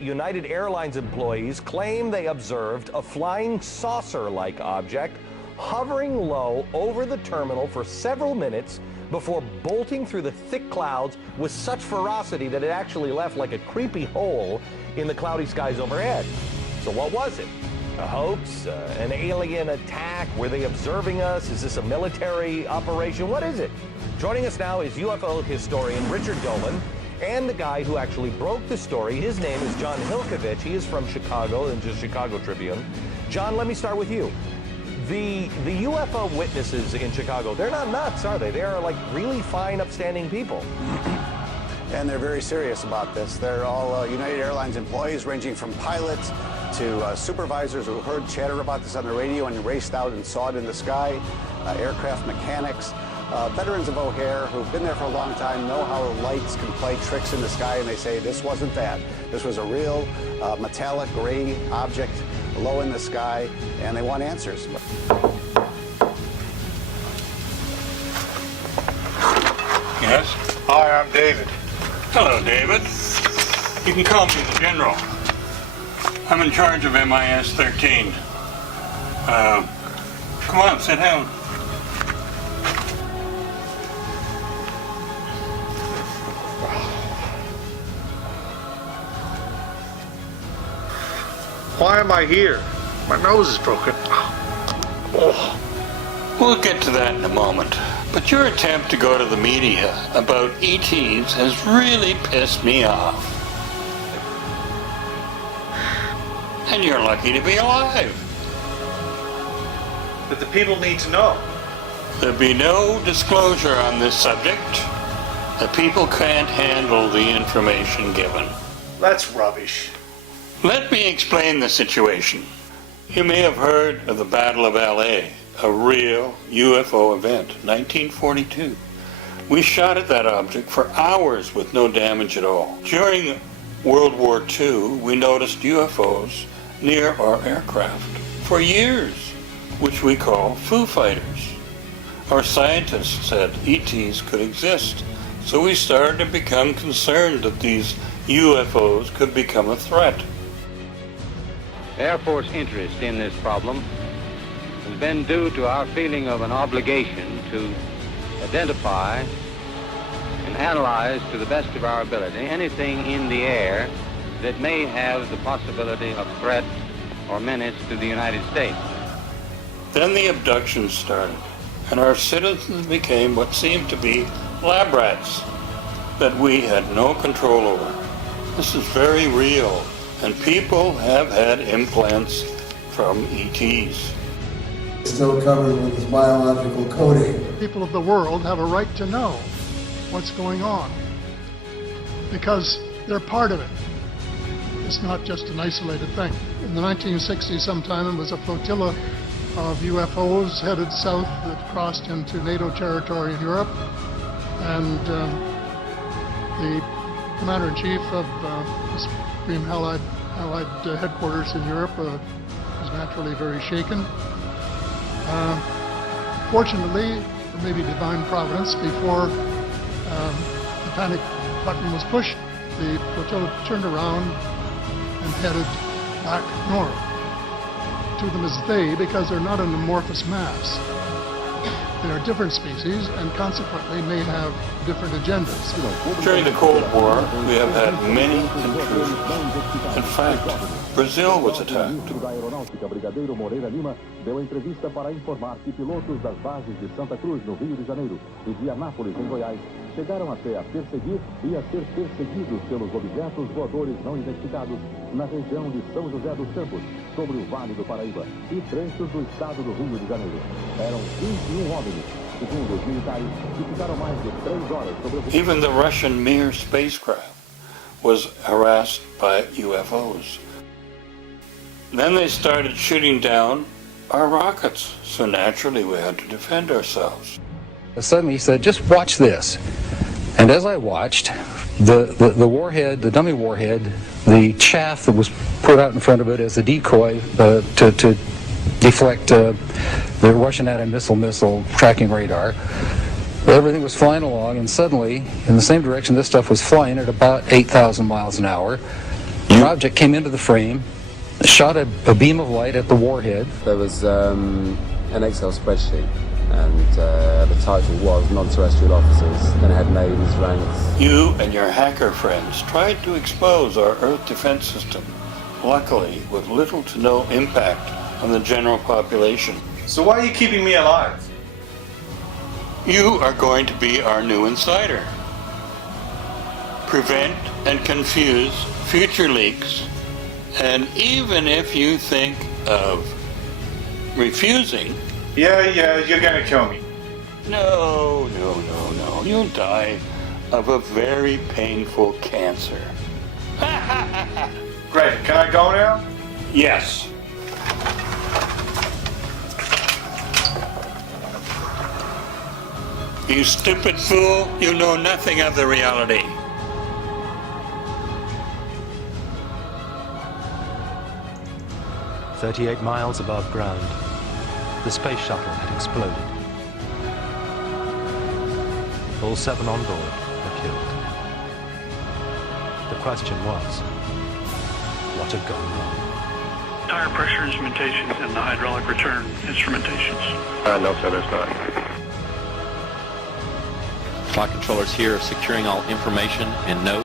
United Airlines employees claim they observed a flying saucer-like object hovering low over the terminal for several minutes before bolting through the thick clouds with such ferocity that it actually left like a creepy hole in the cloudy skies overhead. So what was it? A hoax? An alien attack? Were they observing us? Is this a military operation? What is it? Joining us now is UFO historian Richard Dolan and the guy who actually broke the story. His name is John Hilkovich. He is from Chicago, and the Chicago Tribune. John, let me start with you. The UFO witnesses in Chicago, they're not nuts, are they? They are like really fine, upstanding people. And they're very serious about this. They're all United Airlines employees, ranging from pilots to supervisors who heard chatter about this on the radio and raced out and saw it in the sky, aircraft mechanics, veterans of O'Hare who've been there for a long time, know how lights can play tricks in the sky, and they say this wasn't that. This was a real metallic gray object low in the sky, and they want answers. Yes? Hi, I'm David. Hello, David. You can call me the General. I'm in charge of MIS 13. Come on, sit down. Why am I here? My nose is broken. Oh. We'll get to that in a moment. But your attempt to go to the media about ETs has really pissed me off. And you're lucky to be alive. But the people need to know. There'll be no disclosure on this subject. The people can't handle the information given. That's rubbish. Let me explain the situation. You may have heard of the Battle of LA, a real UFO event, 1942. We shot at that object for hours with no damage at all. During World War II, we noticed UFOs near our aircraft for years, which we call Foo Fighters. Our scientists said ETs could exist, so we started to become concerned that these UFOs could become a threat. Air Force interest in this problem has been due to our feeling of an obligation to identify and analyze to the best of our ability anything in the air that may have the possibility of threat or menace to the United States. Then the abductions started, and our citizens became what seemed to be lab rats that we had no control over. This is very real, and people have had implants from ETs. Still covered with this biological coating. People of the world have a right to know what's going on because they're part of it. It's not just an isolated thing. In the 1960s sometime, it was a flotilla of UFOs headed south that crossed into NATO territory in Europe, and the commander-in-chief of the Supreme Allied headquarters in Europe was naturally very shaken. Fortunately, or maybe divine providence, before the panic button was pushed, the flotilla turned around and headed back north. To them as they, because they're not an amorphous mass. They are different species and consequently may have different agendas. During the Cold War, we have had many intrusions. In fact, Brazil was attacked. Deu entrevista para informar que pilotos das bases de Santa Cruz, no Rio de Janeiro, e de Anápolis, em Goiás, chegaram até a perseguir e a ser perseguidos pelos objetos voadores não identificados na região de São José dos Campos, sobre o Vale do Paraíba e trechos do estado do Rio de Janeiro. Eram 21 homens, segundo os militares, que ficaram mais de 3 horas sobre o... Even the Russian Mir spacecraft was harassed by UFOs. Then they started shooting down our rockets, so naturally we had to defend ourselves. Suddenly he said, just watch this. And as I watched, the warhead, the dummy warhead, the chaff that was put out in front of it as a decoy to deflect the Russian anti-missile tracking radar, everything was flying along, and suddenly, in the same direction this stuff was flying at about 8,000 miles an hour, An object came into the frame, shot a beam of light at the warhead. There was an Excel spreadsheet, and the title was Non-Terrestrial Officers. Then it had names, ranks. You and your hacker friends tried to expose our Earth defense system, luckily with little to no impact on the general population. So why are you keeping me alive? You are going to be our new insider. Prevent and confuse future leaks, and even if you think of refusing... Yeah, you're gonna kill me. No. You'll die of a very painful cancer. Great, can I go now? Yes. You stupid fool, you know nothing of the reality. "38 miles above ground, the space shuttle had exploded. All 7 on board were killed. The question was, what had gone wrong?" Tire pressure instrumentation and the hydraulic return instrumentations. No, sir, there's not. Flight controllers here are securing all information and notes.